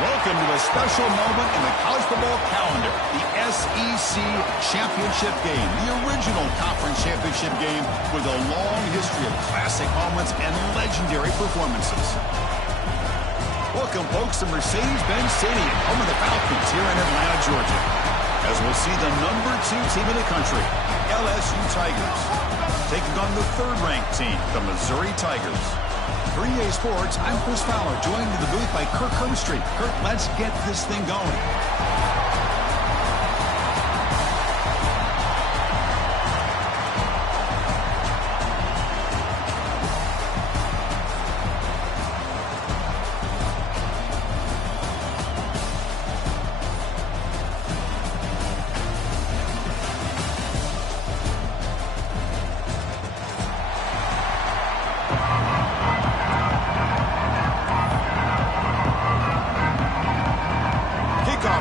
Welcome to a special moment in the college football calendar, the SEC Championship Game, the original conference championship game with a long history of classic moments and legendary performances. Welcome, folks, to Mercedes-Benz Stadium, home of the Falcons here in Atlanta, Georgia, as we'll see the number 2 team in the country, LSU Tigers, taking on the third-ranked team, the Missouri Tigers. For EA Sports, I'm Chris Fowler, joined in the booth by Kirk Hermstreet. Kirk, let's get this thing going.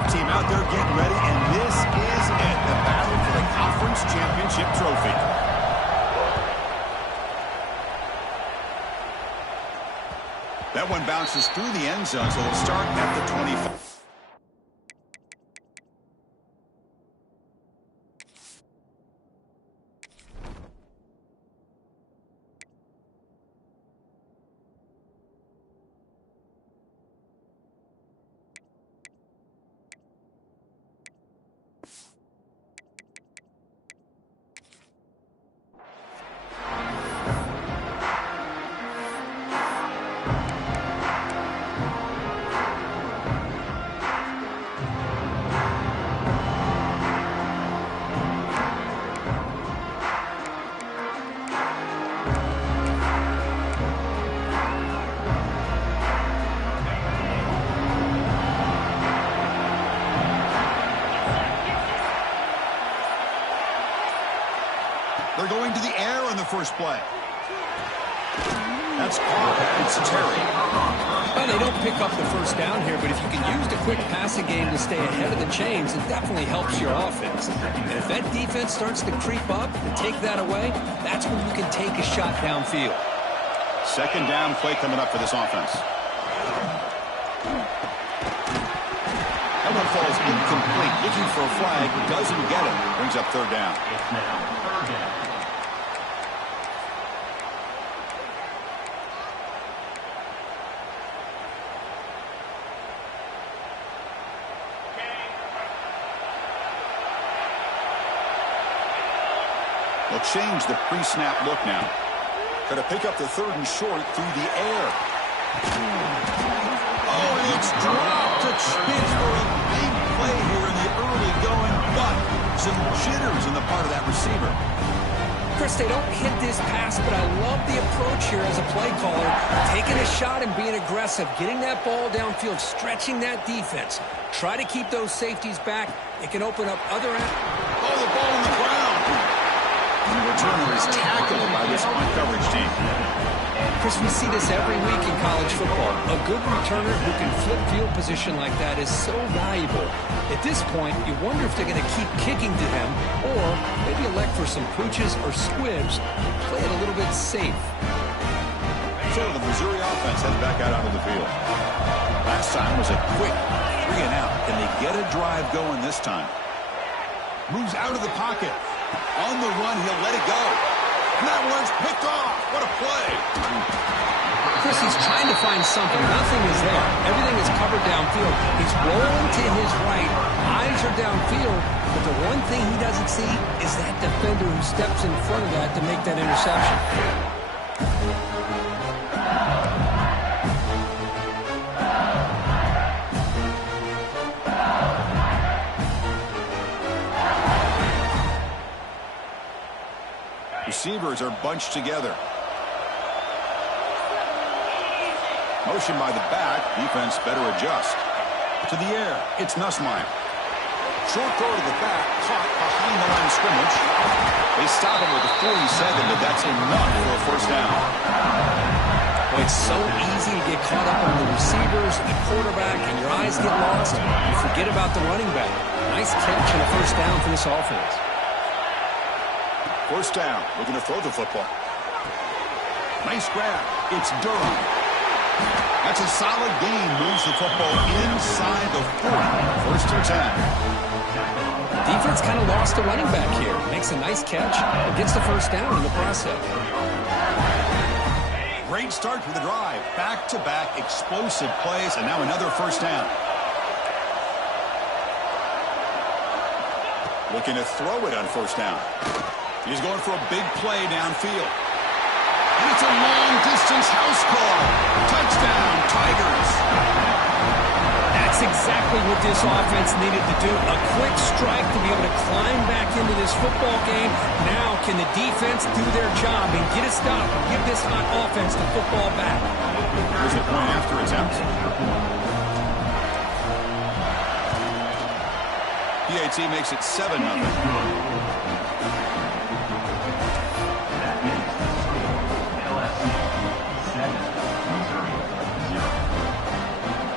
Team out there getting ready, and this is it, the battle for the conference championship trophy. That one bounces through the end zone, so they'll start at the 25. They're going to the air on the first play. That's caught. It's Terry. Well, they don't pick up the first down here, but if you can use the quick passing game to stay ahead of the chains, it definitely helps your offense. And if that defense starts to creep up and take that away, that's when you can take a shot downfield. Second down play coming up for this offense. That one falls incomplete. Looking for a flag. Doesn't get it. Brings up third down. It's now third down. They'll change the pre-snap look now. Going to pick up the third and short through the air. Oh, and it's dropped to Chase for a big play here in the early going, but some jitters on the part of that receiver. Chris, they don't hit this pass, but I love the approach here as a play caller. Taking a shot and being aggressive, getting that ball downfield, stretching that defense. Try to keep those safeties back. It can open up other... Oh, the ball on the ground. And the returner is tackled by this coverage team. Chris, we see this every week in college football. A good returner who can flip field position like that is so valuable. At this point, you wonder if they're going to keep kicking to him or maybe elect for some pooches or squibs, play it a little bit safe. So the Missouri offense heads back out onto the field. Last time was a quick 3 and out. Can they get a drive going this time? Moves out of the pocket. On the run, he'll let it go. And that one's picked off. What a play. Chris, he's trying to find something. Nothing is there. Everything is covered downfield. He's rolling to his right. Eyes are downfield. But the one thing he doesn't see is that defender who steps in front of that to make that interception. Receivers are bunched together. Motion by the back. Defense better adjust. To the air. It's Nussmeier. Short throw to the back. Caught behind the line of scrimmage. They stop him with the 47, but that's enough for a first down. Well, it's so easy to get caught up on the receivers and the quarterback, and your eyes get lost. You forget about the running back. Nice catch and a first down for this offense. First down. Looking to throw the football. Nice grab. It's Durham. That's a solid gain. Moves the football inside the 40. First and 10. Defense kind of lost a running back here. Makes a nice catch and gets the first down in the process. Great start to the drive. Back-to-back explosive plays, and now another first down. Looking to throw it on first down. He's going for a big play downfield. And it's a long-distance house call. Touchdown, Tigers. That's exactly what this offense needed to do. A quick strike to be able to climb back into this football game. Now can the defense do their job and get a stop and give this hot offense the football back? Here's a point after attempt. PAT makes it 7-0.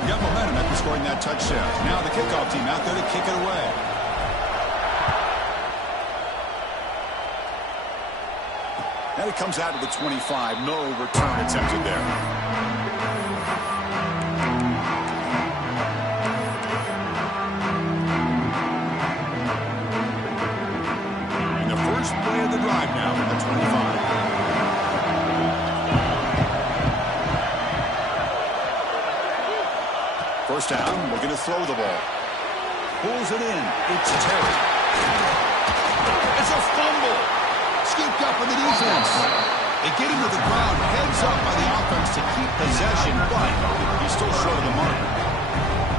Got momentum after scoring that touchdown. Now the kickoff team out there to kick it away. And it comes out to the 25. No return attempted there. And the first play of the drive now at the 25. First down, looking to throw the ball. Pulls it in. It's Terry. It's a fumble. Scooped up by the defense. They get him to the ground. Heads up by the offense to keep possession, but he's still short of the mark.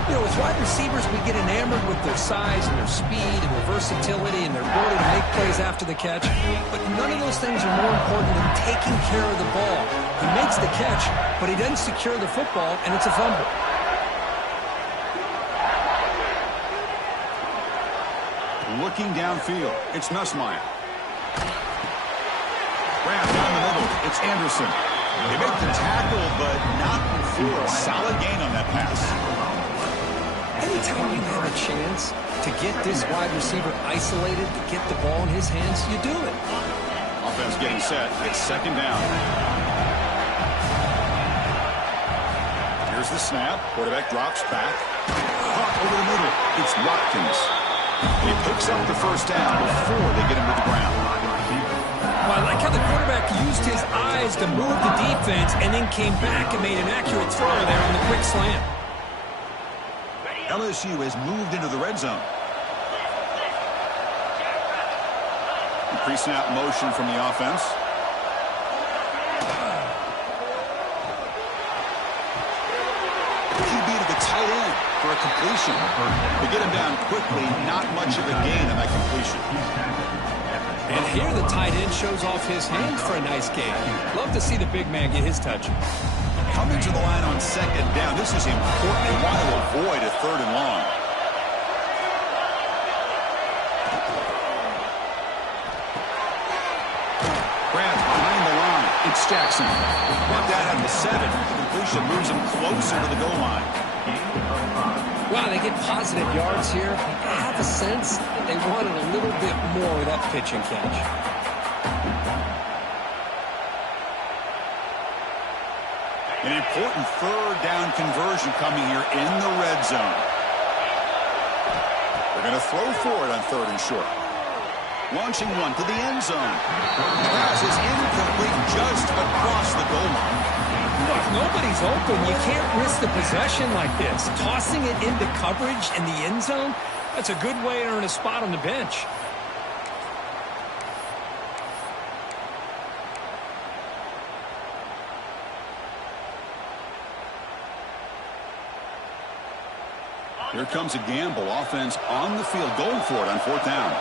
You know, with wide receivers, we get enamored with their size and their speed and their versatility and their ability to make plays after the catch. But none of those things are more important than taking care of the ball. He makes the catch, but he doesn't secure the football, and it's a fumble. Looking downfield, it's Nussmeier. Grab down the middle, it's Anderson. They make the tackle, but not before a solid gain on that pass. Anytime you have a chance to get this wide receiver isolated, to get the ball in his hands, you do it. Offense getting set, it's second down. Here's the snap, quarterback drops back. Caught over the middle, it's Watkins. He picks up the first down before they get him to the ground. Well, I like how the quarterback used his eyes to move the defense and then came back and made an accurate throw there on the quick slant. LSU has moved into the red zone. Pre-snap motion from the offense. QB to the tight end for a completion. To get him down quickly, not much of a gain on that completion. And here the tight end shows off his hands for a nice gain. Love to see the big man get his touch. Coming to the line on second down. This is important. They want to avoid a third and long. Grab behind the line. It's Jackson. Brought that at the 7. The completion moves him closer to the goal line. Wow, they get positive yards here. I have a sense that they wanted a little bit more of that pitch and catch. An important third down conversion coming here in the red zone. They're going to throw for it on third and short. Launching one to the end zone. Pass is incomplete just across the goal line. Look, nobody's open. You can't risk the possession like this. Tossing it into coverage in the end zone, that's a good way to earn a spot on the bench. Here comes a gamble. Offense on the field, going for it on fourth down.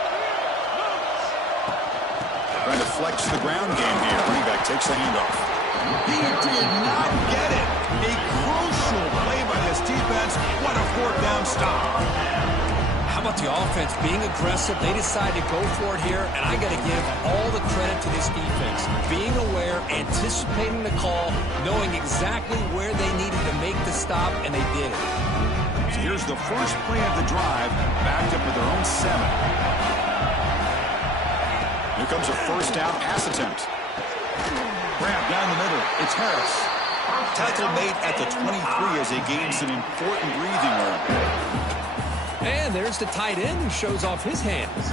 Trying to flex the ground game here. Running back takes the handoff. He did not get it. A crucial play by this defense. What a fourth down stop. How about the offense being aggressive? They decide to go for it here, and I got to give all the credit to this defense. Being aware, anticipating the call, knowing exactly where they needed to make the stop, and they did it. So here's the first play of the drive, backed up with their own 7. Here comes a first down pass attempt. Grab down the middle. It's Harris. Tackle made at the 23 as he gains some important breathing room. And there's the tight end who shows off his hands.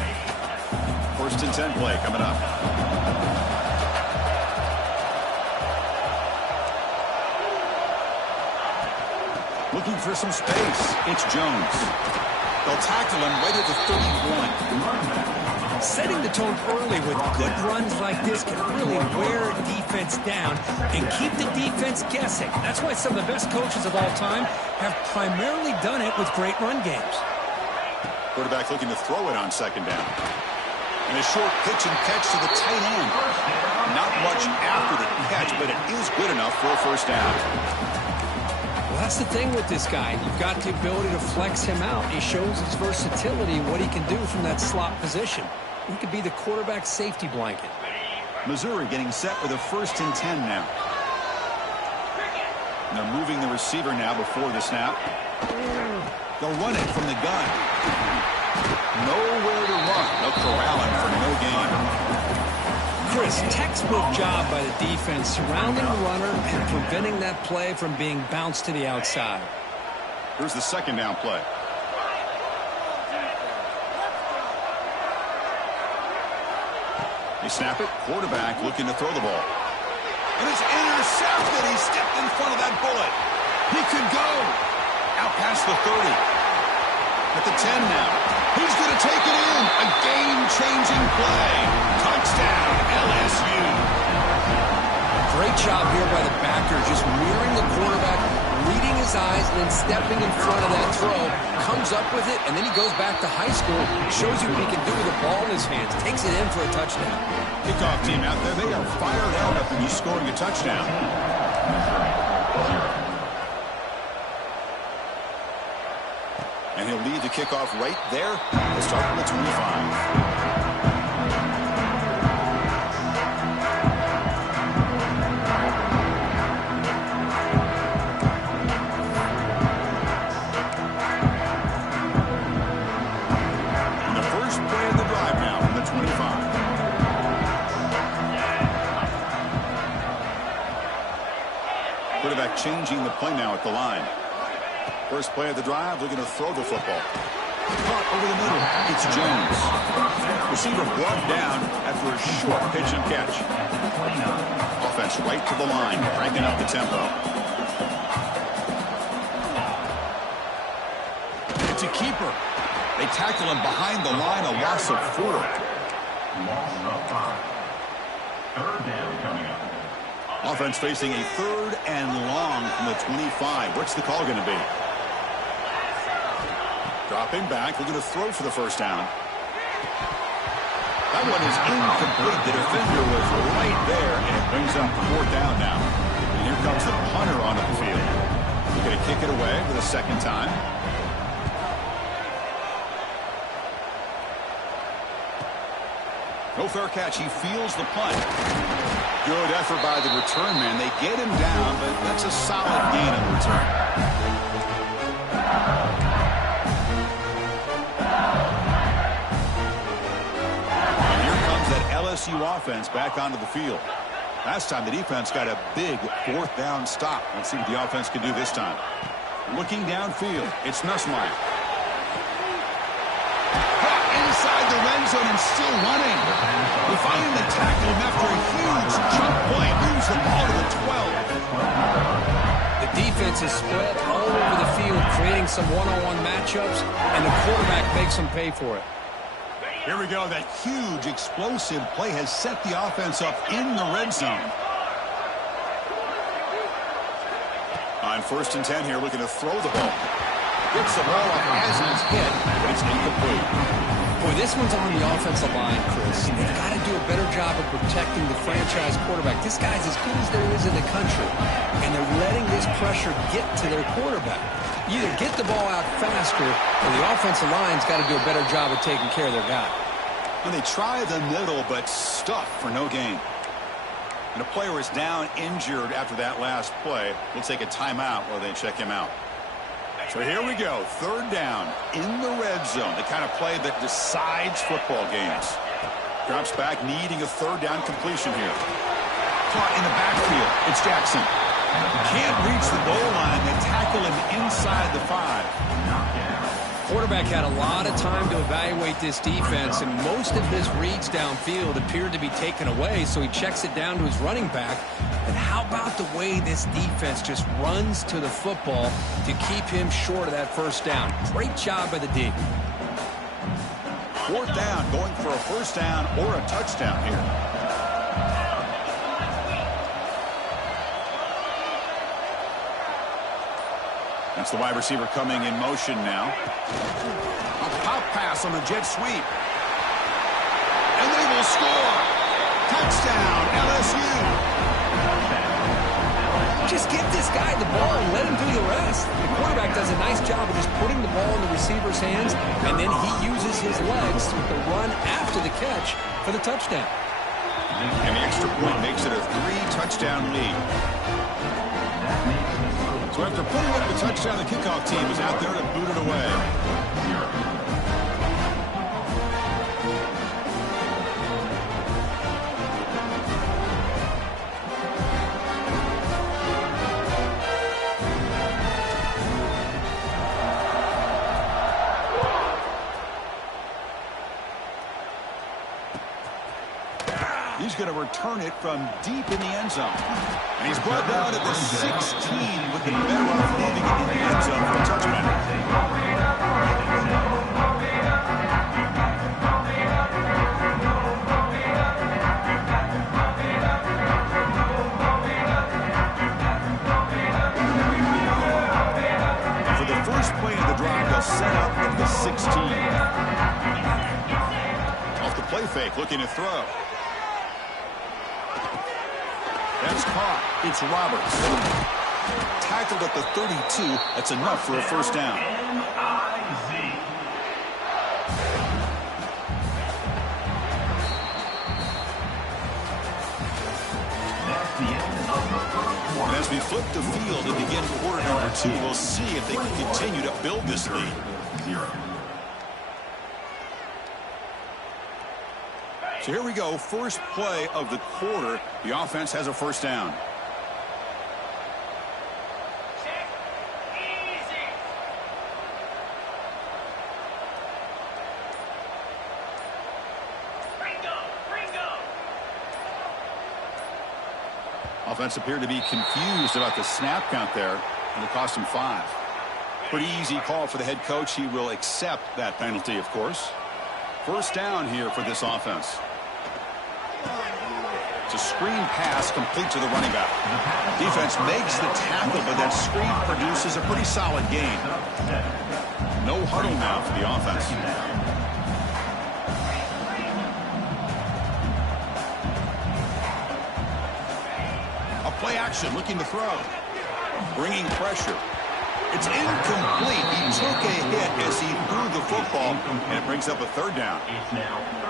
1st and 10 play coming up. Looking for some space. It's Jones. They'll tackle him right at the 31. Setting the tone early with good runs like this can really wear a defense down and keep the defense guessing. That's why some of the best coaches of all time have primarily done it with great run games. Quarterback looking to throw it on 2nd down. And a short pitch and catch to the tight end. Not much after the catch, but it is good enough for a 1st down. Well, that's the thing with this guy. You've got the ability to flex him out. He shows his versatility and what he can do from that slot position. He could be the quarterback safety blanket. Missouri getting set with a 1st and 10 now. And they're moving the receiver now before the snap. They'll run it from the gun. Nowhere to run. They'll corral him for no gain. Chris, textbook job by the defense surrounding the runner and preventing that play from being bounced to the outside. Here's the 2nd down play. They snap it. Quarterback looking to throw the ball. And it's intercepted. He stepped in front of that bullet. He could go. Out past the 30. At the 10 now. He's going to take it in. A game-changing play. Touchdown, LSU. Great job here by the backer, just mirroring the quarterback, reading his eyes, and then stepping in front of that throw. Comes up with it, and then he goes back to high school. Shows you what he can do with the ball in his hands. Takes it in for a touchdown. Kickoff team out there. They are fired out after you scoring a touchdown. And he'll lead the kickoff right there. We'll start from the 25. Quarterback changing the play now at the line. First play of the drive, looking to throw the football. Caught over the middle. It's Jones. Receiver brought down after a short pitch and catch. Offense right to the line, cranking up the tempo. It's a keeper. They tackle him behind the line, a loss of 4. Loss of 5. 3rd down coming up. Offense facing a 3rd and long from the 25. What's the call going to be? Dropping back, looking to throw for the 1st down. That one is incomplete. The defender was right there, and it brings up 4th down now. And here comes the punter onto the field. We're going to kick it away for the 2nd time. No fair catch. He feels the punt. Good effort by the return man. They get him down, but that's a solid gain on the return. And here comes that LSU offense back onto the field. Last time the defense got a big 4th down stop. Let's see what the offense can do this time. Looking downfield, it's Nussmeier. Inside the red zone and still running. They finally tackle him after a huge jump play. Moves the ball to the 12. The defense is spread all over the field, creating some one-on-one matchups, and the quarterback makes them pay for it. Here we go. That huge explosive play has set the offense up in the red zone. On 1st and 10 here, looking to throw the ball. Gets the ball off as he's hit, but it's incomplete. Boy, this one's on the offensive line, Chris. They've got to do a better job of protecting the franchise quarterback. This guy's as good as there is in the country, and they're letting this pressure get to their quarterback. Either get the ball out faster, or the offensive line's got to do a better job of taking care of their guy. And they try the middle, but stuff for no gain. And a player is down injured after that last play. We'll take a timeout while they check him out. So here we go, 3rd down in the red zone, the kind of play that decides football games. Drops back, needing a 3rd down completion here. Caught in the backfield, it's Jackson. Can't reach the goal line. They tackle him inside the 5. Quarterback had a lot of time to evaluate this defense, and most of his reads downfield appeared to be taken away, so he checks it down to his running back. And how about the way this defense just runs to the football to keep him short of that first down? Great job by the D. 4th down, going for a first down or a touchdown here. That's the wide receiver coming in motion now. A pop pass on the jet sweep. And they will score. Touchdown, LSU. Just get this guy the ball and let him do the rest. The quarterback does a nice job of just putting the ball in the receiver's hands, and then he uses his legs with the run after the catch for the touchdown. And the extra point makes it a 3-touchdown lead. So after putting up the touchdown, the kickoff team is out there to boot it away. He's going to return it from deep in the end zone. And he's brought down at the 16 with the better off leaving it in the end zone for a touchdown. And for the first play of the drive, they'll set up at the 16. Off the play fake, looking to throw. That's caught. It's Roberts. Tackled at the 32. That's enough for a first down. And as we flip the field and begin quarter number 2, we'll see if they can continue to build this lead. So here we go, first play of the quarter. The offense has a first down. Offense appeared to be confused about the snap count there, and it cost him 5. Pretty easy call for the head coach. He will accept that penalty, of course. First down here for this offense. It's a screen pass complete to the running back. Defense makes the tackle, but that screen produces a pretty solid gain. No huddle now for the offense. A play action, looking to throw. Bringing pressure. It's incomplete. He took a hit as he threw the football, and it brings up a third down.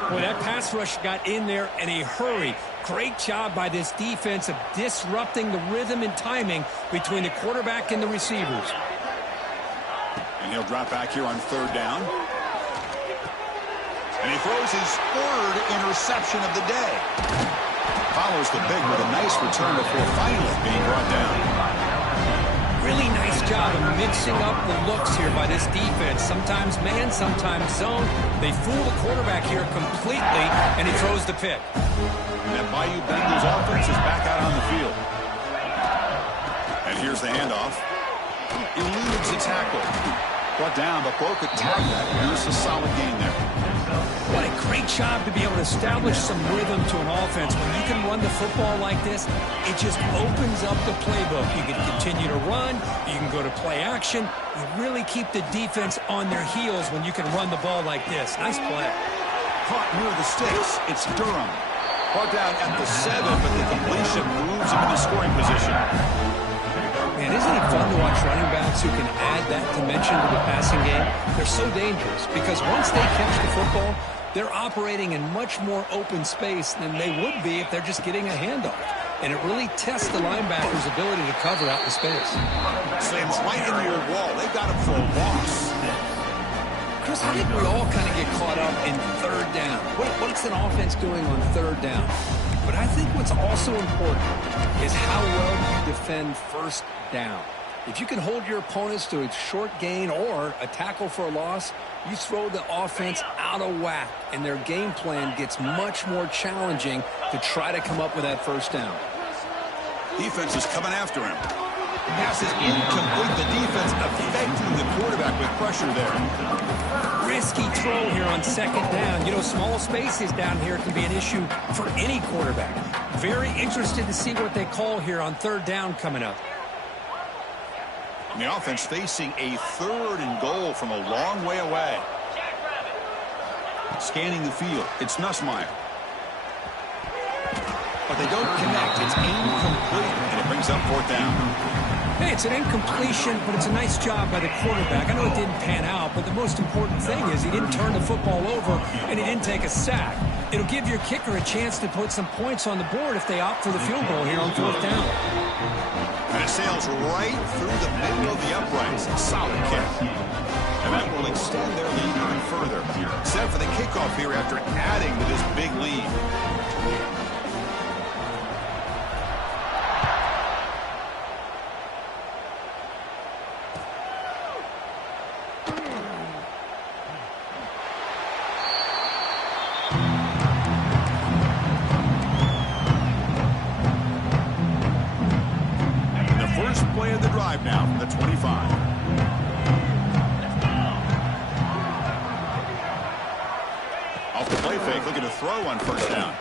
Boy, that pass rush got in there in a hurry. Great job by this defense of disrupting the rhythm and timing between the quarterback and the receivers. And he'll drop back here on third down. And he throws his 3rd interception of the day. Follows the big with a nice return before finally being brought down. Really nice job of mixing up the looks here by this defense. Sometimes man, sometimes zone. They fool the quarterback here completely, and he throws the pick. And that Bayou Bengals offense is back out on the field. And here's the handoff. Eludes the tackle. Brought down, but broke a tackle. Here's a solid gain there. What a great job to be able to establish some rhythm to an offense. When you can run the football like this, it just opens up the playbook. You can continue to run. You can go to play action. You really keep the defense on their heels when you can run the ball like this. Nice play. Caught near the sticks. It's Durham. Brought down at the 7, but the completion moves him into scoring position. Man, isn't it fun to watch running backs who can add that dimension to the passing game? They're so dangerous because once they catch the football, they're operating in much more open space than they would be if they're just getting a handoff. And it really tests the linebacker's ability to cover out the space. Slams right into your wall. They got him for a loss. Chris, I think we all kind of get caught up in third down. What's an offense doing on third down? But I think what's also important is how well you defend first down. If you can hold your opponents to a short gain or a tackle for a loss, you throw the offense out of whack, and their game plan gets much more challenging to try to come up with that first down. Defense is coming after him. Pass is incomplete. The defense affecting the quarterback with pressure there. Risky throw here on second down. You know, small spaces down here can be an issue for any quarterback. Very interested to see what they call here on third down coming up. And the offense facing a 3rd and goal from a long way away. Scanning the field. It's Nussmeier. But they don't connect. It's incomplete, and it brings up 4th down. Hey, it's an incompletion, but it's a nice job by the quarterback. I know it didn't pan out, but the most important thing is he didn't turn the football over, and he didn't take a sack. It'll give your kicker a chance to put some points on the board if they opt for the field goal here on 4th down. And it sails right through the middle of the uprights. Solid kick. And that will extend their lead even further. Set for the kickoff here after adding to this big lead. Play of the drive now from the 25. Off the play fake, looking to throw on 1st down.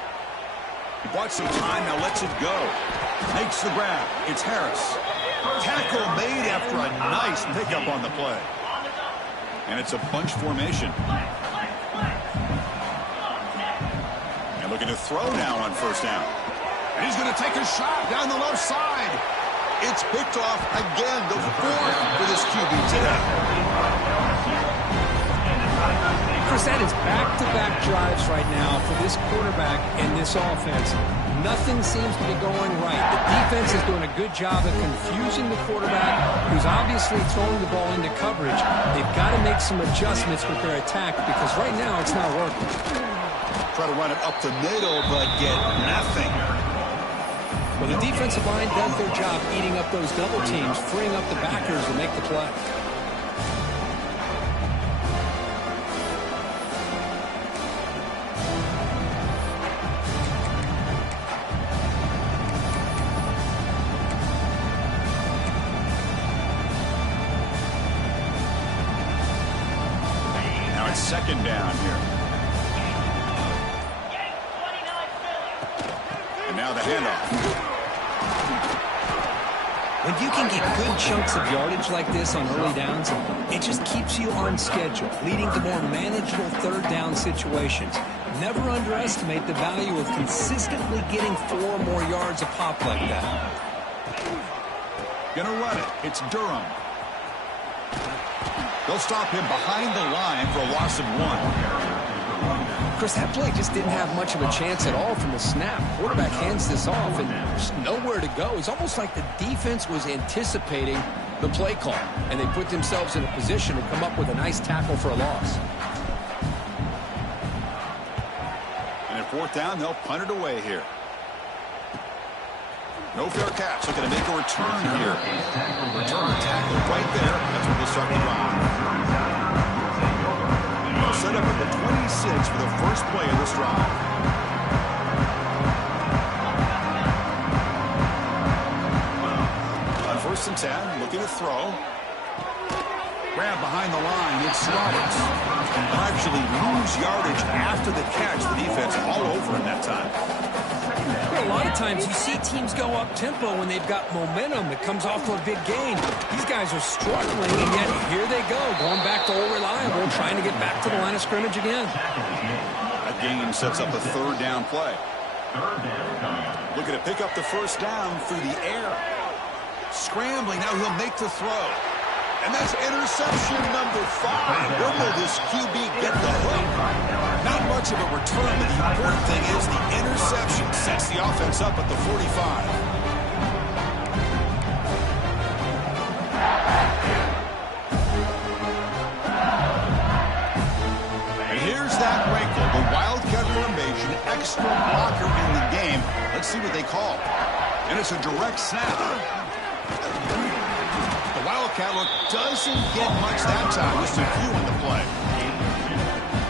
He bought some time, now lets it go. Makes the grab. It's Harris. Tackle made after a nice pickup on the play. And it's a bunch formation. And looking to throw now on 1st down. And he's going to take a shot down the left side. It's picked off again, the 4th for this QB today. Chris, that is back-to-back drives right now for this quarterback and this offense. Nothing seems to be going right. The defense is doing a good job of confusing the quarterback, who's obviously throwing the ball into coverage. They've got to make some adjustments with their attack because right now it's not working. Try to run it up the middle, but get nothing. Well, the defensive line does their job eating up those double teams, freeing up the backers to make the play. Now it's 2nd down here. And now the handoff. When you can get good chunks of yardage like this on early downs, it just keeps you on schedule, leading to more manageable 3rd down situations. Never underestimate the value of consistently getting 4 more yards a pop like that. Gonna run it. It's Durham. They'll stop him behind the line for a loss of 1. Chris, that play just didn't have much of a chance at all from the snap. Quarterback hands this off and there's nowhere to go. It's almost like the defense was anticipating the play call, and they put themselves in a position to come up with a nice tackle for a loss. And at 4th down, they'll punt it away here. No fair catch. Looking to make a return here. Return tackle right there. That's where they'll start the drive. They'll set up at the 26 for the first play of this drive. On 1st and 10, looking to throw. Grab behind the line. It's Roberts. And actually lose yardage after the catch. The defense all over him that time. A lot of times you see teams go up-tempo when they've got momentum that comes off of a big gain. These guys are struggling, and yet here they go, going back to old reliable, trying to get back to the line of scrimmage again. That gain sets up a 3rd down play. Looking to pick up the 1st down through the air. Scrambling, now he'll make the throw. And that's interception number 5. Where will this QB get the hook? Not much of a return, but the important thing is the interception sets the offense up at the 45. And here's that wrinkle. The Wildcat formation, extra blocker in the game. Let's see what they call. And it's a direct snap. The Wildcat look doesn't get much that time. Just a few on the play.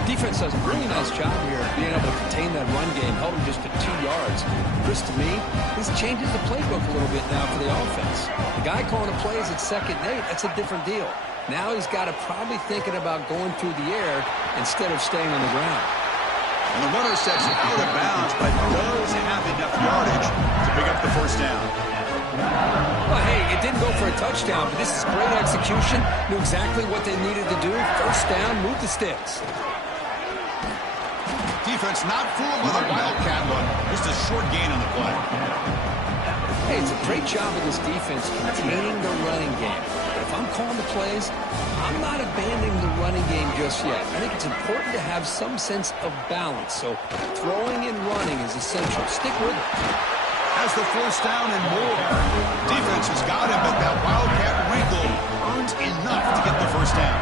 Defense does a really nice job here being able to contain that run game, held him just to 2 yards. Chris, to me, this changes the playbook a little bit now for the offense. The guy calling the plays at 2nd and 8, that's a different deal. Now he's got to probably thinking about going through the air instead of staying on the ground. And the runner sets out of bounds, but does have enough yardage to pick up the first down. Well, hey, it didn't go for a touchdown, but this is great execution. Knew exactly what they needed to do. First down, move the sticks. Defense not fooled by the Wildcat look. Just a short gain on the play. Hey, it's a great job of this defense containing the running game. But if I'm calling the plays, I'm not abandoning the running game just yet. I think it's important to have some sense of balance. So throwing and running is essential. Stick with it. Has the first down and more. Defense has got him, but that Wildcat wrinkle earns enough to get the first down.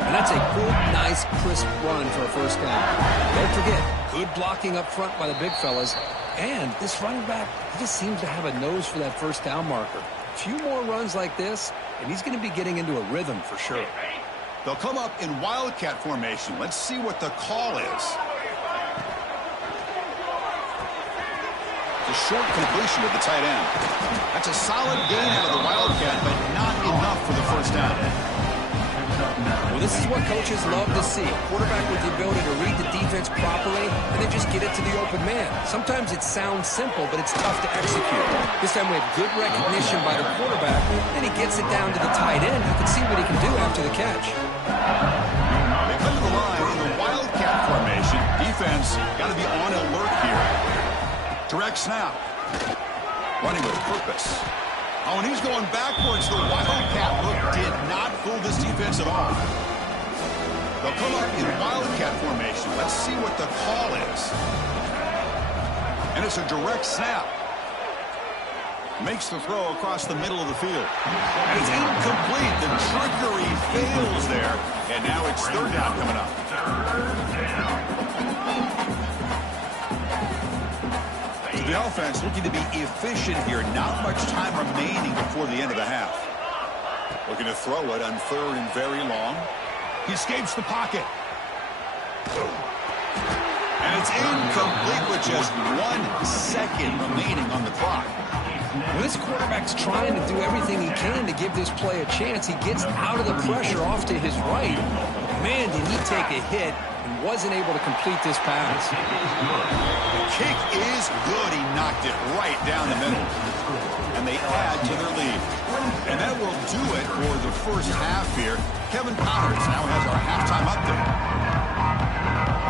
And that's a good, nice, crisp run for a first down. Don't forget, good blocking up front by the big fellas. And this running back, he just seems to have a nose for that first down marker. A few more runs like this, and he's going to be getting into a rhythm for sure. They'll come up in Wildcat formation. Let's see what the call is. The short completion to the tight end. That's a solid gain out of the Wildcat, but not enough for the first down. Well, this is what coaches love to see. A quarterback with the ability to read the defense properly and then just get it to the open man. Sometimes it sounds simple, but it's tough to execute. This time we have good recognition by the quarterback. Then he gets it down to the tight end. You can see what he can do after the catch. They come to the line in the Wildcat formation. Defense got to be on alert here. Direct snap. Running with purpose. Oh, and he's going backwards. The Wildcat look did not fool this defense at all. They'll come up in Wildcat formation. Let's see what the call is. And it's a direct snap. Makes the throw across the middle of the field. And it's incomplete. The trickery fails there. And now it's third down coming up. The offense looking to be efficient here. Not much time remaining before the end of the half. Looking to throw it on third and very long. He escapes the pocket. And it's incomplete with just 1 second remaining on the clock. Well, this quarterback's trying to do everything he can to give this play a chance. He gets out of the pressure off to his right. Man, did he take a hit and wasn't able to complete this pass. The kick is good. He knocked it right down the middle. And they add to their lead. And that will do it for the first half here. Kevin Powers now has our halftime update.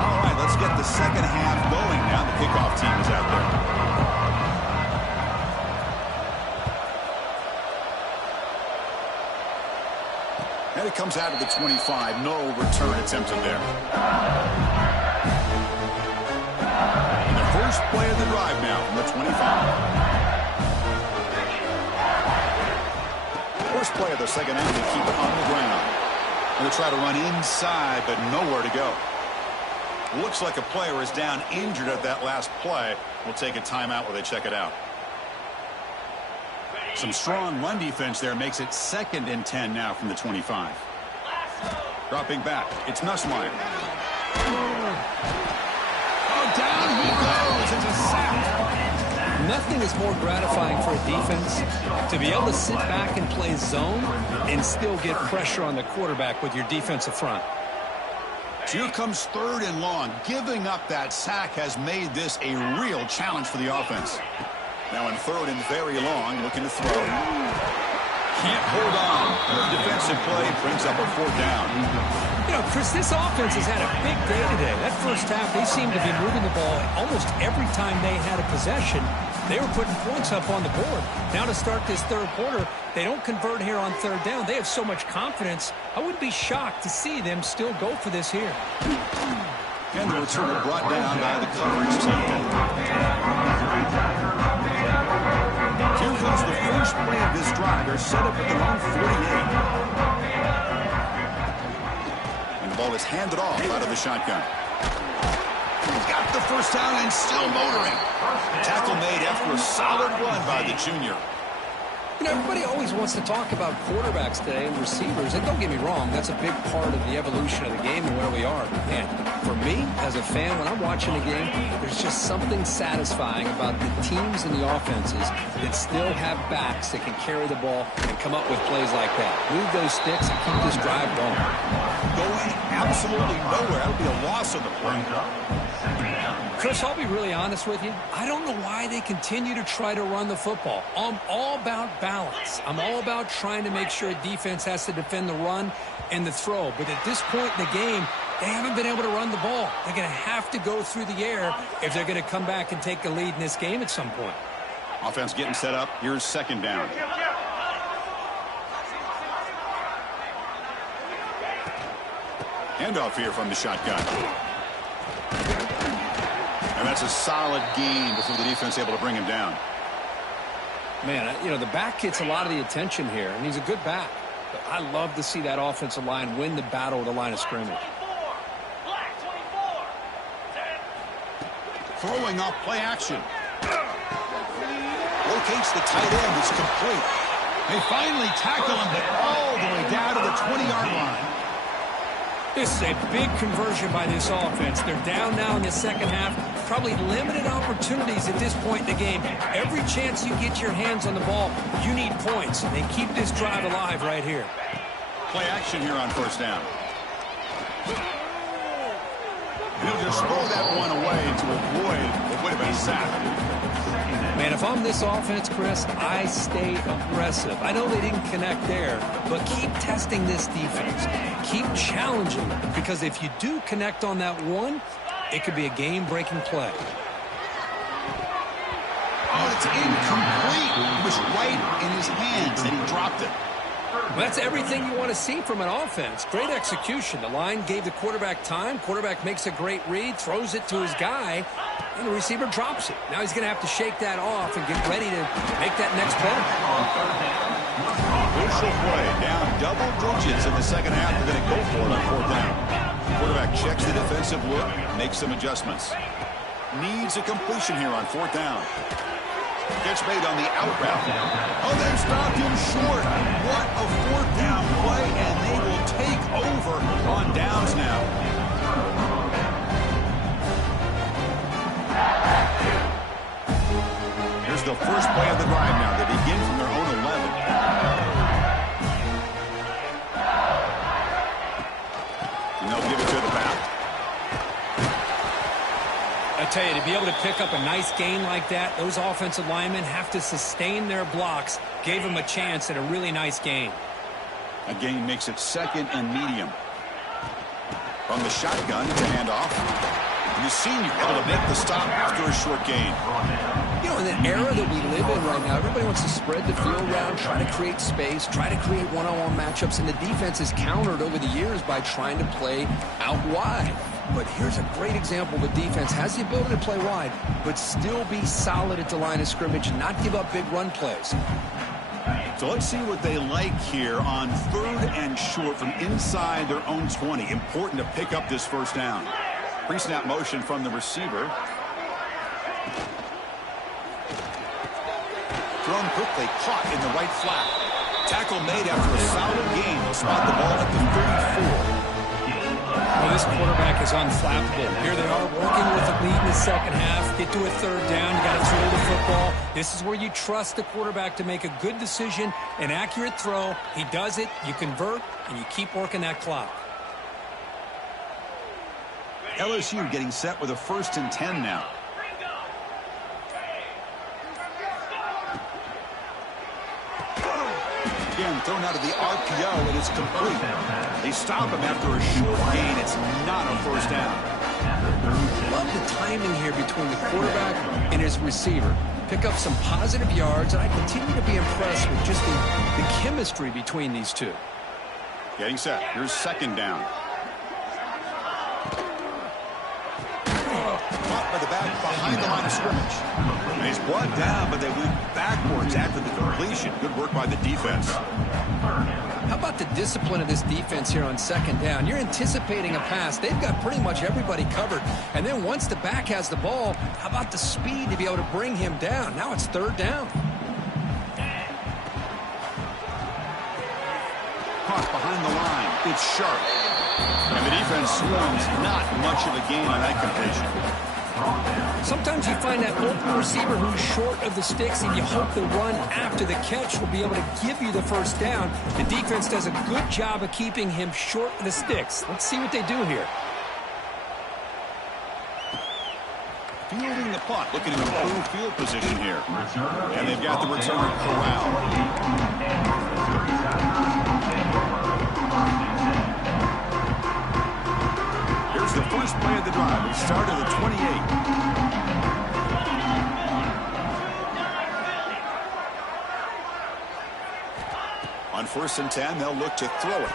All right, let's get the second half going now. The kickoff team is out there. And it comes out of the 25. No return attempted there. And the first play of the drive now from the 25. First play of the second half, they keep it on the ground. Going to try to run inside, but nowhere to go. Looks like a player is down injured at that last play. We'll take a timeout while they check it out. Some strong run defense there makes it 2nd and 10 now from the 25. Dropping back. It's Nussmeier. Oh, down he goes. It's a sack. Nothing is more gratifying for a defense to be able to sit back and play zone and still get pressure on the quarterback with your defensive front. So here comes 3rd and long. Giving up that sack has made this a real challenge for the offense. Now in 3rd and very long, looking to throw. Can't hold on. The defensive play brings up a 4th down. You know, Chris, this offense has had a big day today. That first half, they seemed to be moving the ball almost every time they had a possession. They were putting points up on the board. Now to start this 3rd quarter, they don't convert here on 3rd down. They have so much confidence. I wouldn't be shocked to see them still go for this here. And the return brought down by the coverage team. Here comes the first play of this drive. They're set up at their own 48. And the ball is handed off out of the shotgun. He's got the first down and still motoring. Tackle made after a solid run by the junior. You know, everybody always wants to talk about quarterbacks today and receivers, and don't get me wrong, that's a big part of the evolution of the game and where we are. And for me, as a fan, when I'm watching a game, there's just something satisfying about the teams and the offenses that still have backs that can carry the ball and come up with plays like that. Move those sticks and keep this drive going. Going absolutely nowhere. That'll be a loss of the play. Chris, I'll be really honest with you. I don't know why they continue to try to run the football. I'm all about balance. I'm all about trying to make sure a defense has to defend the run and the throw. But at this point in the game, they haven't been able to run the ball. They're going to have to go through the air if they're going to come back and take the lead in this game at some point. Offense getting set up. Here's second down. Handoff here from the shotgun. And that's a solid gain before the defense able to bring him down. Man, you know, the back gets a lot of the attention here, and he's a good back. But I love to see that offensive line win the battle at the line of scrimmage. Throwing off play action. Locates the tight end. It's complete. They finally tackle him, but all the way down to the 20-yard line. This is a big conversion by this offense. They're down now in the second half. Probably limited opportunities at this point in the game. Every chance you get your hands on the ball, you need points. And they keep this drive alive right here. Play action here on first down. And he'll just throw that one away to avoid what would have been a sack. Man, if I'm this offense, Chris, I stay aggressive. I know they didn't connect there, but keep testing this defense. Keep challenging them, because if you do connect on that one, it could be a game-breaking play. Oh, it's incomplete. It was right in his hands, and he dropped it. Well, that's everything you want to see from an offense. Great execution. The line gave the quarterback time. Quarterback makes a great read, throws it to his guy, and the receiver drops it. Now he's going to have to shake that off and get ready to make that next play. Crucial play. Down double digits in the second half. They're going to go for it on fourth down. Quarterback checks the defensive look, makes some adjustments. Needs a completion here on fourth down. Gets made on the out route. Oh, they stopped him short. What a fourth down play, and they will take over on downs now. Here's the first play of the drive now. They begin from their own 11. And they'll give it to the back. I tell you, to be able to pick up a nice gain like that, those offensive linemen have to sustain their blocks. Gave them a chance at a really nice gain. A gain makes it second and medium. From the shotgun, it's a handoff. And the senior able to make the stop after a short gain. You know, in the era that we live in right now, everybody wants to spread the field around, try to create space, try to create one-on-one matchups, and the defense is countered over the years by trying to play out wide. But here's a great example. The defense has the ability to play wide, but still be solid at the line of scrimmage and not give up big run plays. So let's see what they like here on third and short from inside their own 20. Important to pick up this first down. Pre-snap motion from the receiver. Thrown quickly, caught in the right flat. Tackle made after a solid gain. They'll spot the ball at the 34. Well, this quarterback is unflappable. Here they are working with the lead in the second half. Get to a third down. You got to throw the football. This is where you trust the quarterback to make a good decision, an accurate throw. He does it, you convert, and you keep working that clock. LSU getting set with a 1st and 10 now. Again, thrown out of the RPO, and it's complete. They stop him after a short gain. It's not a first down. Love the timing here between the quarterback and his receiver. Pick up some positive yards, and I continue to be impressed with just the chemistry between these two. Getting set. Here's second down. Caught by the back behind the line of scrimmage. And he's brought down, but they went backwards after the completion. Good work by the defense. How about about the discipline of this defense here on second down? You're anticipating a pass. They've got pretty much everybody covered. And then once the back has the ball, how about the speed to be able to bring him down? Now it's third down. Caught behind the line. It's sharp. And the defense swarms not much of a gain on that completion. Sometimes you find that open receiver who's short of the sticks, and you hope the run after the catch will be able to give you the first down. The defense does a good job of keeping him short of the sticks. Let's see what they do here. Fielding the punt, looking to improve field position here. And they've got the returner corralled. Here's the first play of the drive. We start at the 28. On 1st and 10, they'll look to throw it.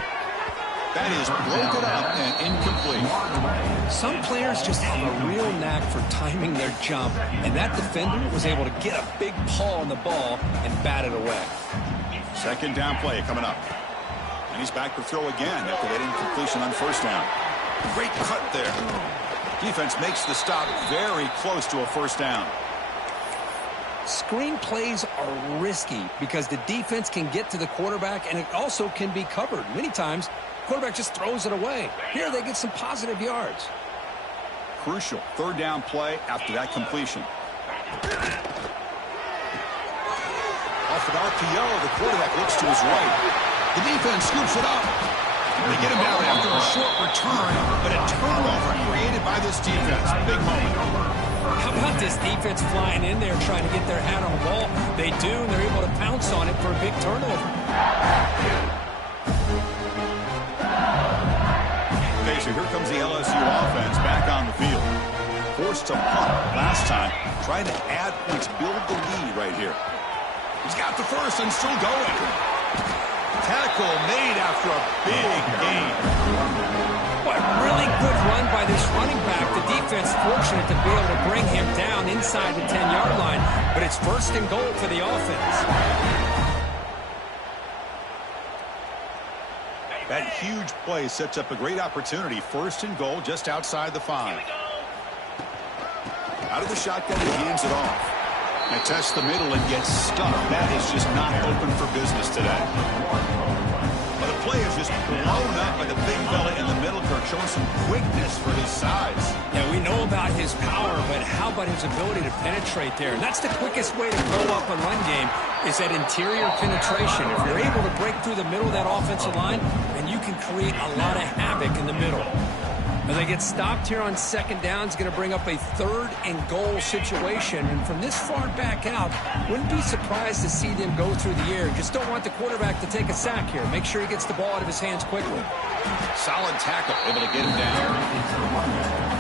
That is broken up and incomplete. Some players just have a real knack for timing their jump, and that defender was able to get a big paw on the ball and bat it away. Second down play coming up. And he's back to throw again after that incompletion on 1st down. Great cut there. Defense makes the stop very close to a 1st down. Screen plays are risky because the defense can get to the quarterback, and it also can be covered. Many times, quarterback just throws it away. Here they get some positive yards. Crucial 3rd down play after that completion. Off an RPO, the quarterback looks to his right. The defense scoops it up. They get him down after a short return, but a turnover created by this defense. Big moment. How about this defense flying in there trying to get their hat on the ball? They do, and they're able to pounce on it for a big turnover. Okay, so here comes the LSU offense back on the field. Forced to punt last time, trying to add points, build the lead right here. He's got the first and still going. Tackle made after a big gain. What a really good run by this running back. The defense fortunate to be able to bring him down inside the 10-yard line, but it's 1st and goal for the offense. That huge play sets up a great opportunity. 1st and goal just outside the 5. Out of the shotgun, he hands it off. And tests the middle and gets stuck. That is just not open for business today. But the play is just blown up by the big fella in the middle, Kirk, showing some quickness for his size. Yeah, we know about his power, but how about his ability to penetrate there? And that's the quickest way to grow up a run game, is that interior penetration. If you're able to break through the middle of that offensive line, then you can create a lot of havoc in the middle. As they get stopped here on 2nd down, it's going to bring up a 3rd and goal situation. And from this far back out, wouldn't be surprised to see them go through the air. Just don't want the quarterback to take a sack here. Make sure he gets the ball out of his hands quickly. Solid tackle, able to get him down.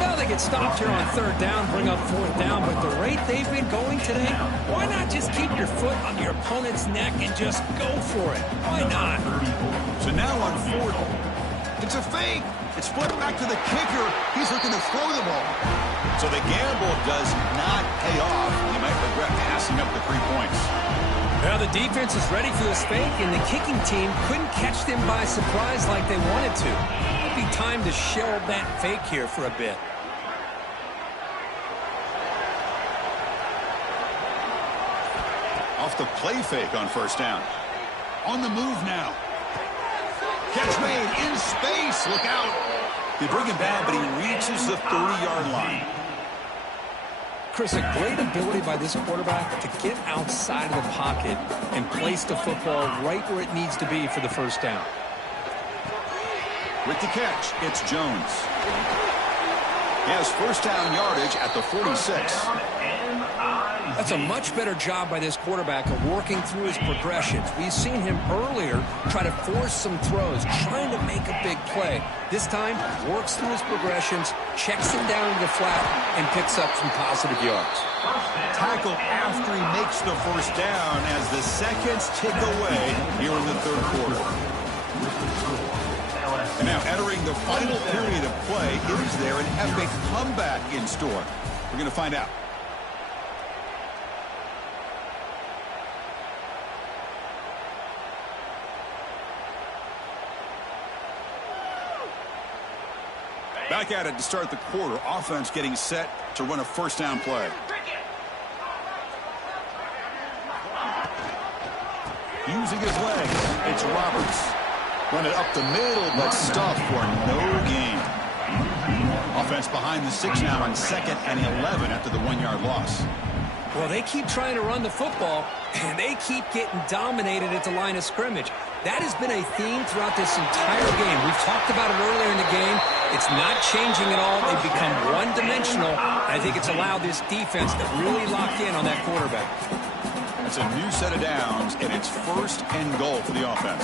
Well, they get stopped here on 3rd down, bring up 4th down. But the rate they've been going today, why not just keep your foot on your opponent's neck and just go for it? Why not? So now on 4th, it's a fake. It's flipped back to the kicker. He's looking to throw the ball. So the gamble does not pay off. He might regret passing up the 3 points. Well, the defense is ready for this fake, and the kicking team couldn't catch them by surprise like they wanted to. It'd be time to shelve that fake here for a bit. Off the play fake on 1st down. On the move now. Catch made in space. Look out. They bring him down, but he reaches the 30-yard line. Chris, a great ability by this quarterback to get outside of the pocket and place the football right where it needs to be for the 1st down. With the catch, it's Jones. He has 1st down yardage at the 46. That's a much better job by this quarterback of working through his progressions. We've seen him earlier try to force some throws, trying to make a big play. This time, works through his progressions, checks him down to the flat, and picks up some positive yards. Tackle after he makes the 1st down as the seconds tick away here in the 3rd quarter. And now entering the final period of play, is there an epic comeback in store? We're going to find out. Back at it to start the quarter. Offense getting set to run a first down play. Using his legs, it's Roberts. Run it up the middle, but stuffed for no gain. Offense behind the 6 now on 2nd and 11 after the 1-yard loss. Well, they keep trying to run the football, and they keep getting dominated at the line of scrimmage. That has been a theme throughout this entire game. We've talked about it earlier in the game. It's not changing at all. They've become one-dimensional. I think it's allowed this defense to really lock in on that quarterback. It's a new set of downs, and it's 1st and goal for the offense.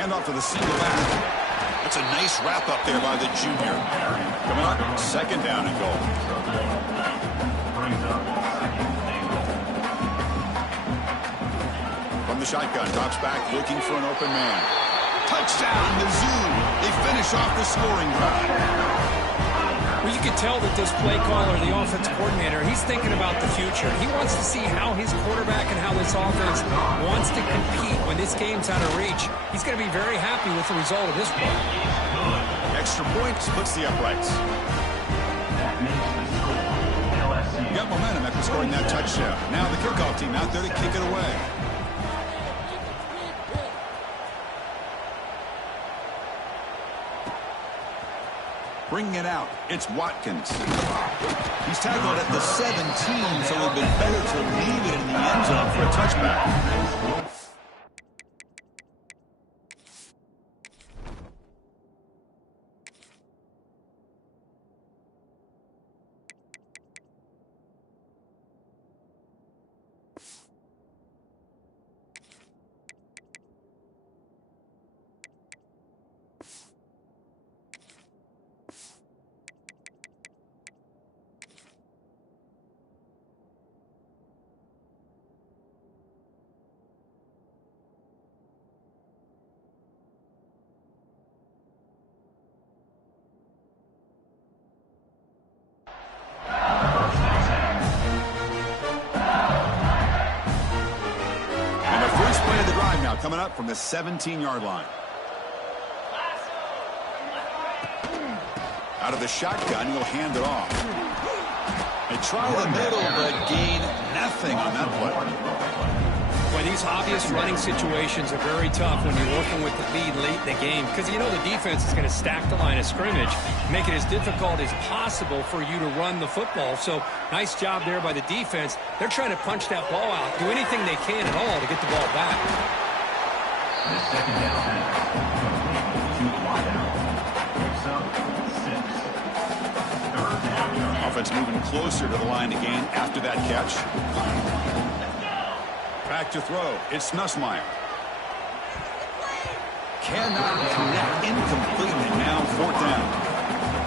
Hand off to the single back. That's a nice wrap up there by the junior. Coming up, 2nd down and goal. From the shotgun, drops back, looking for an open man. Touchdown, Mizzou. They finish off the scoring drive. Well, you can tell that this play caller, the offense coordinator, he's thinking about the future. He wants to see how his quarterback and how this offense wants to compete when this game's out of reach. He's going to be very happy with the result of this play. Extra point splits the uprights. You got momentum after scoring that touchdown. Now the kickoff team out there to kick it away. Bringing it out, it's Watkins. He's tackled at the 17, so it would have been better to leave it in the end zone for a touchback. Coming up from the 17-yard line. Out of the shotgun, he'll hand it off. They try the middle, but gain nothing on that play. Boy, these obvious running situations are very tough when you're working with the lead late in the game because you know the defense is going to stack the line of scrimmage, make it as difficult as possible for you to run the football. So nice job there by the defense. They're trying to punch that ball out, do anything they can at all to get the ball back. The 2nd down pass. To the wideout. Picks up 6. 3rd down. Offense moving closer to the line of gain after that catch. Back to throw. It's Nussmeier. Cannot connect, incomplete, and now 4th down.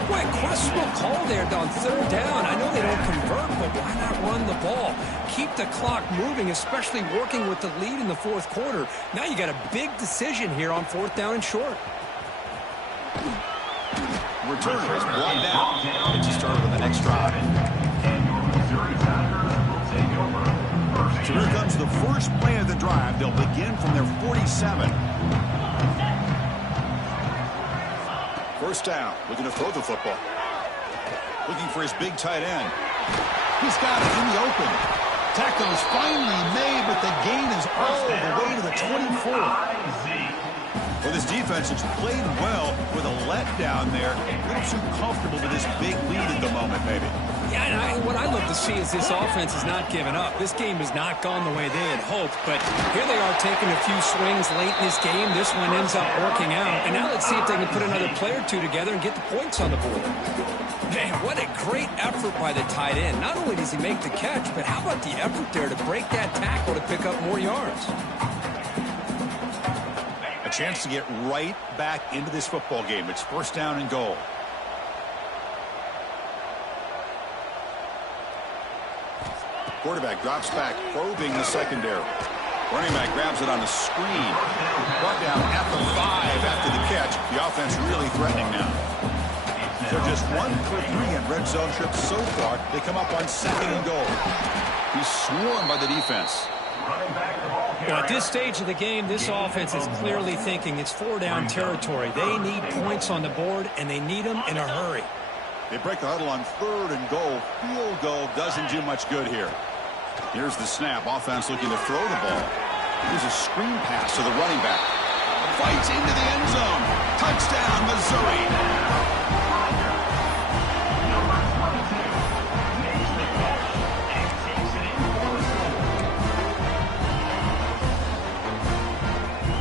Boy, questionable call there on 3rd down. I know they don't convert, but why not run the ball? Keep the clock moving, especially working with the lead in the 4th quarter. Now you got a big decision here on 4th down and short. Returner is brought down. It's started with the next drive. So here comes the first play of the drive. They'll begin from their 47. 1st down, looking to throw the football. Looking for his big tight end. He's got it in the open. Tackle is finally made, but the gain is all the way to the 24. Well, this defense has played well with a letdown there. A little too comfortable with this big lead at the moment, maybe. Yeah, and what I love to see is this offense has not given up. This game has not gone the way they had hoped, but here they are taking a few swings late in this game. This one ends up working out, and now let's see if they can put another play or two together and get the points on the board. Man, what a great effort by the tight end. Not only does he make the catch, but how about the effort there to break that tackle to pick up more yards? A chance to get right back into this football game. It's 1st down and goal. Quarterback drops back, probing the secondary. Running back grabs it on the screen. Brought down at the 5 after the catch. The offense really threatening now. So just 1 for 3 in red zone trips so far. They come up on 2nd and goal. He's swarmed by the defense. Well, at this stage of the game, this offense is clearly thinking it's 4-down territory. They need points on the board, and they need them in a hurry. They break the huddle on 3rd and goal. Field goal doesn't do much good here. Here's the snap. Offense looking to throw the ball. Here's a screen pass to the running back. Fights into the end zone. Touchdown, Missouri.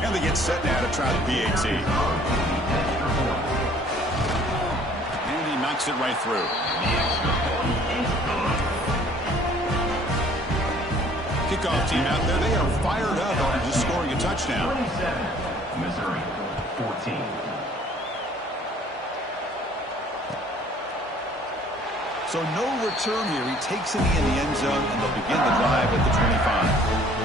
And they get set now to try the PAT. And he knocks it right through. Kickoff team out there, they are fired up on just scoring a touchdown. 27, Missouri, 14. So no return here. He takes it in the end zone, and they'll begin the drive at the 25.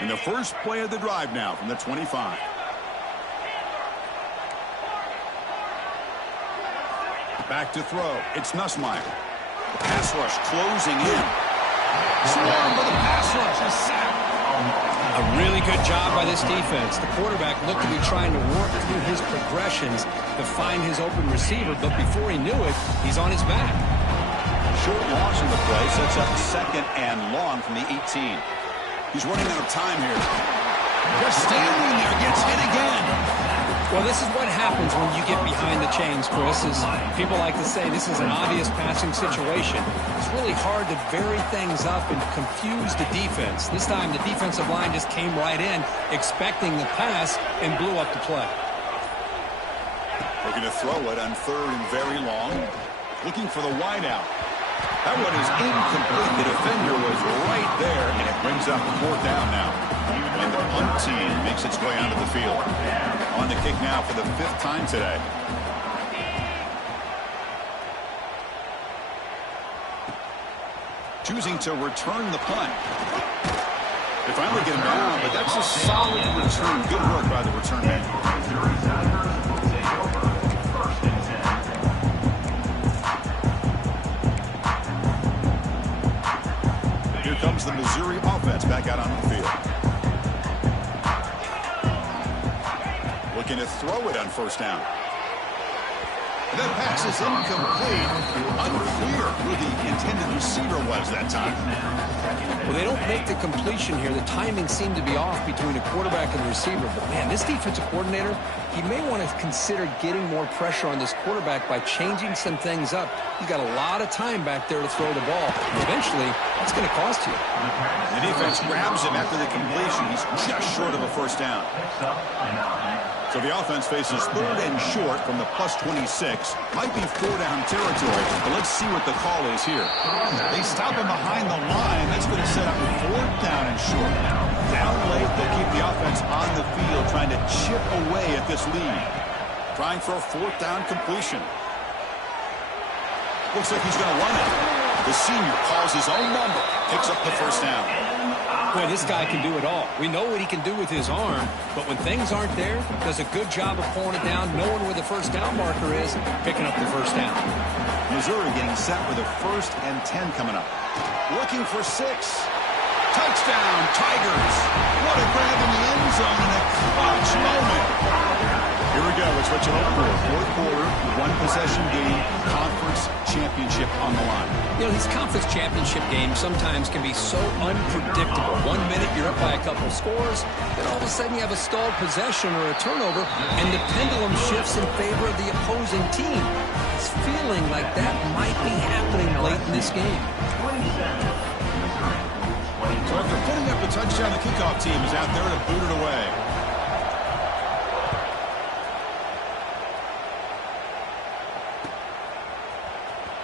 And the first play of the drive now from the 25. Back to throw. It's Nussmeier. The pass rush closing in. Swarm with a pass rush. A sack. A really good job by this defense. The quarterback looked to be trying to work through his progressions to find his open receiver, but before he knew it, he's on his back. Short loss in the play sets up 2nd and long from the 18. He's running out of time here. Just standing there, gets hit again. Well, this is what happens when you get behind the chains, Chris. Is people like to say this is an obvious passing situation. It's really hard to vary things up and confuse the defense. This time the defensive line just came right in, expecting the pass, and blew up the play. Looking to throw it on 3rd and very long. Looking for the wideout. That one is incomplete. The defender was right there, and it brings up 4th down now. And the punt team makes its way onto the field. On the kick now for the 5th time today. Choosing to return the punt. They finally get him down, but that's a solid return. Good work by the return man. Here comes the Missouri offense back out on the field. Looking to throw it on 1st down. And that pass is incomplete. Unclear who the intended receiver was that time. Well, they don't make the completion here. The timing seemed to be off between a quarterback and the receiver. But, man, this defensive coordinator, he may want to consider getting more pressure on this quarterback by changing some things up. He's got a lot of time back there to throw the ball. And eventually, that's going to cost you. The defense grabs him after the completion. He's just short of a 1st down. So the offense faces 3rd and short from the +26. Might be 4-down territory, but let's see what the call is here. They stop him behind the line. That's going to set up 4th down and short. Down late, they'll keep the offense on the field trying to chip away at this lead. Trying for a 4th down completion. Looks like he's going to run it. The senior calls his own number, picks up the 1st down. Boy, this guy can do it all. We know what he can do with his arm, but when things aren't there, does a good job of pulling it down, knowing where the 1st down marker is, picking up the 1st down. Missouri getting set with a 1st and 10 coming up. Looking for 6. Touchdown, Tigers. What a grab in the end zone in a clutch moment. Here we go. It's what you hope for. 4th quarter, 1-possession game, conference championship on the line. You know, these conference championship games sometimes can be so unpredictable. 1 minute you're up by a couple scores, then all of a sudden you have a stalled possession or a turnover, and the pendulum shifts in favor of the opposing team. It's feeling like that might be happening late in this game. So after putting up a touchdown, the kickoff team is out there to boot it away.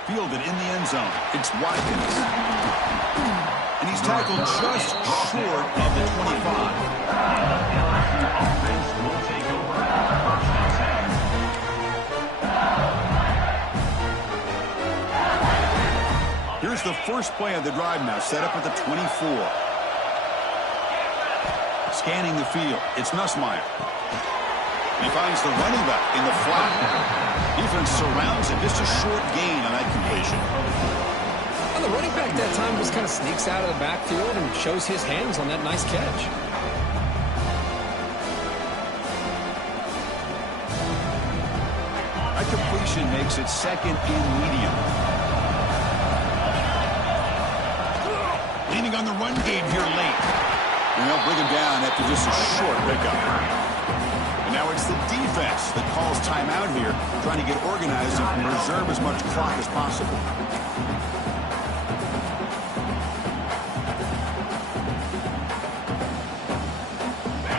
Fielded in the end zone. It's Watkins. And he's tackled just short of the 25. Here's the first play of the drive now, set up at the 24. Scanning the field. It's Nussmeier. He finds the running back in the flat. Defense surrounds him. Just a short gain on that completion. Well, the running back that time just kind of sneaks out of the backfield and shows his hands on that nice catch. That completion makes it second and medium. Leaning on the run game here late. And they'll bring him down after just a short pickup. And now it's the defense that calls timeout here, trying to get organized and preserve as much clock as possible.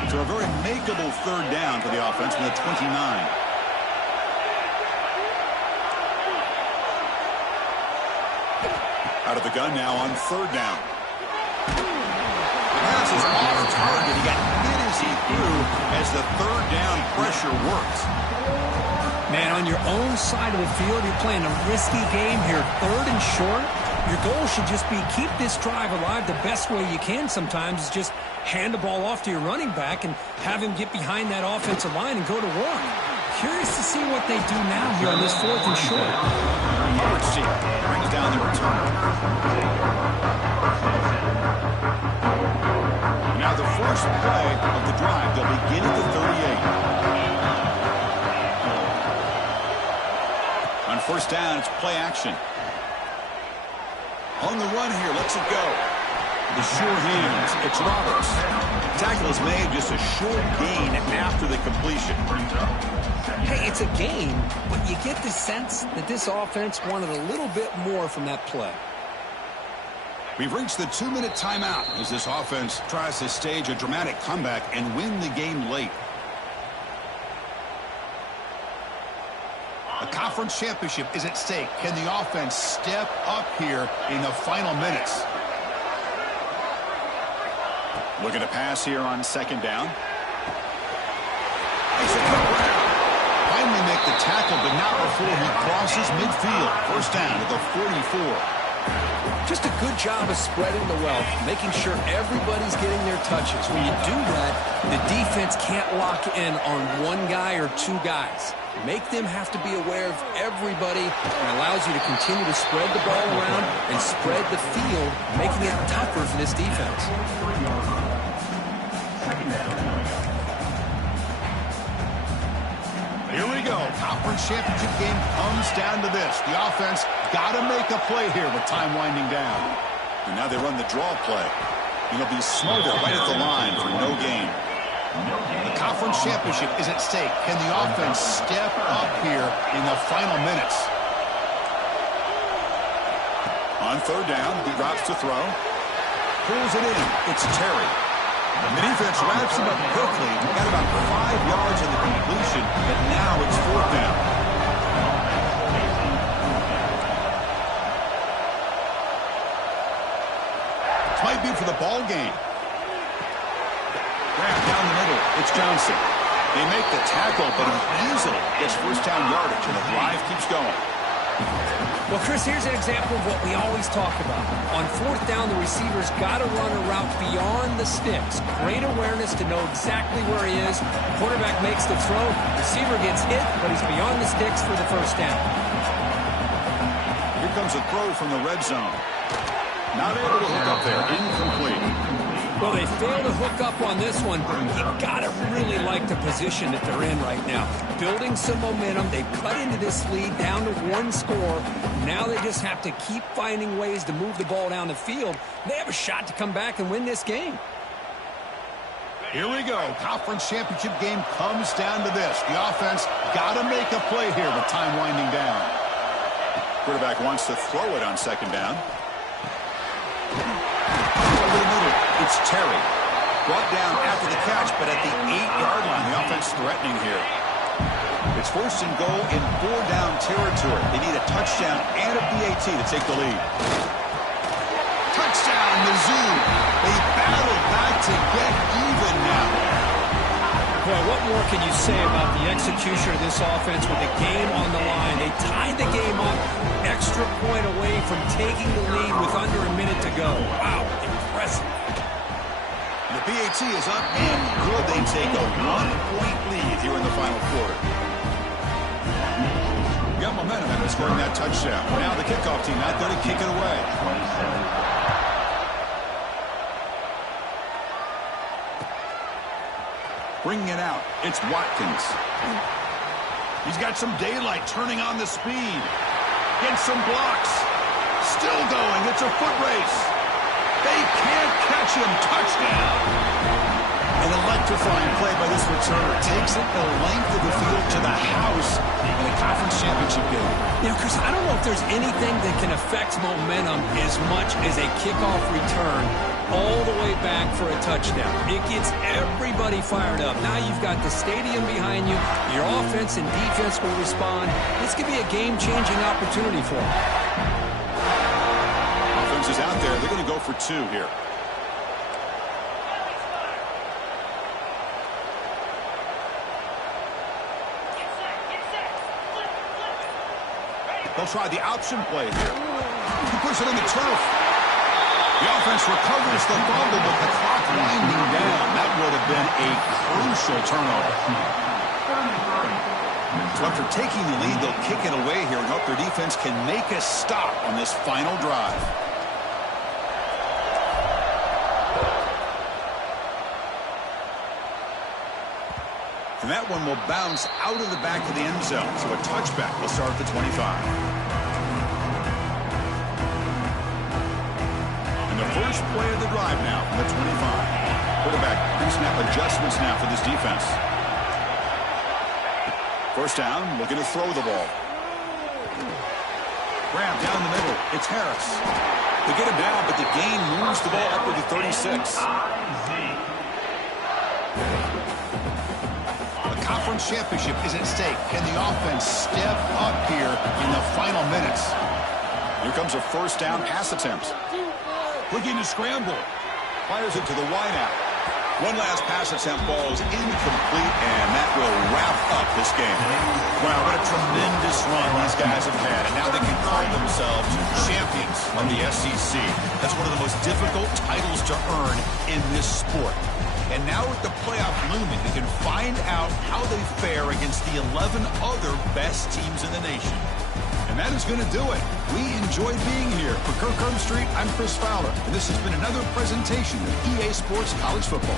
So a very makeable third down for the offense from the 29. Out of the gun now on third down. The pass is off target. He got hit as he threw as the third down pressure worked. Man, on your own side of the field, you're playing a risky game here. Third and short. Your goal should just be keep this drive alive the best way you can sometimes is just hand the ball off to your running back and have him get behind that offensive line and go to work. Curious to see what they do now here on this fourth and short. Hubbard's team brings down the return. Now the first play of the drive. They'll begin at the 38. On first down, it's play action. On the run here, lets it go. The sure hands, it's Roberts. Tackle is made, just a short gain after the completion. Hey, it's a game, but you get the sense that this offense wanted a little bit more from that play. We've reached the 2-minute timeout as this offense tries to stage a dramatic comeback and win the game late. A conference championship is at stake. Can the offense step up here in the final minutes? Looking to pass here on second down. Finally make the tackle, but not before he crosses midfield. First down at the 44. Just a good job of spreading the wealth, making sure everybody's getting their touches. When you do that, the defense can't lock in on one guy or two guys. Make them have to be aware of everybody, and allows you to continue to spread the ball around and spread the field, making it tougher for this defense. Here we go. Conference championship game comes down to this. The offense got to make a play here with time winding down. And now they run the draw play. It'll be smothered right at the line for no gain. The conference championship is at stake. Can the offense step up here in the final minutes? On third down, he drops to throw. Pulls it in. It's Terry. The defense wraps him up quickly. Got about 5 yards in the completion, but now it's fourth down. This might be for the ball game. Grab down the middle. It's Johnson. They make the tackle, but he easily gets first down yardage, and the drive keeps going. Well, Chris, here's an example of what we always talk about. On fourth down, the receiver's got to run a route beyond the sticks. Great awareness to know exactly where he is. Quarterback makes the throw. Receiver gets hit, but he's beyond the sticks for the first down. Here comes a throw from the red zone. Not able to hook up there. Incomplete. Well, they fail to hook up on this one. You got to really like the position that they're in right now. Building some momentum. They cut into this lead down to one score. Now they just have to keep finding ways to move the ball down the field. They have a shot to come back and win this game. Here we go. Conference championship game comes down to this. The offense got to make a play here with time winding down. Quarterback wants to throw it on second down. Over the middle, it's Terry. Brought down after the catch, but at the 8-yard line, the offense threatening here. It's first and goal in 4-down territory. They need a touchdown and a PAT to take the lead. Touchdown, Mizzou. They battle back to get even now. Boy, what more can you say about the execution of this offense with the game on the line? They tied the game up, extra point away from taking the lead with under a minute to go. Wow, impressive. The PAT is up and good. They take a 1-point lead here in the final. final quarter. Got momentum after scoring that touchdown. Now the kickoff team out there to kick it away. Bringing it out, it's Watkins. He's got some daylight, turning on the speed. Gets some blocks. Still going, it's a foot race. They can't catch him. Touchdown. An electrifying play by this returner. Takes it the length of the field to the house in a conference championship game. You know, Chris, I don't know if there's anything that can affect momentum as much as a kickoff return all the way back for a touchdown. It gets everybody fired up. Now you've got the stadium behind you. Your offense and defense will respond. This could be a game-changing opportunity for them. Offense is out there. They're going to go for 2 here. They'll try the option play here. He puts it on the turf. The offense recovers the fumble, but the clock winding down. That would have been a crucial turnover. So after taking the lead, they'll kick it away here and hope their defense can make a stop on this final drive. And that one will bounce out of the back of the end zone. So a touchback will start at the 25. And the first play of the drive now from the 25. Quarterback pre-snap adjustments now for this defense. First down, looking to throw the ball. Grab down the middle. It's Harris. They get him down, but the gain moves the ball up to the 36. Conference championship is at stake. Can the offense step up here in the final minutes? Here comes a first down pass attempt. Looking to scramble. Fires it to the wideout. One last pass attempt falls incomplete, and that will wrap up this game. Wow, what a tremendous run these guys have had, and now they can call themselves champions of the SEC. That's one of the most difficult titles to earn in this sport. And now with the playoff looming, they can find out how they fare against the 11 other best teams in the nation. And that is going to do it. We enjoyed being here. For Kirk Street, I'm Chris Fowler, and this has been another presentation of EA Sports College Football.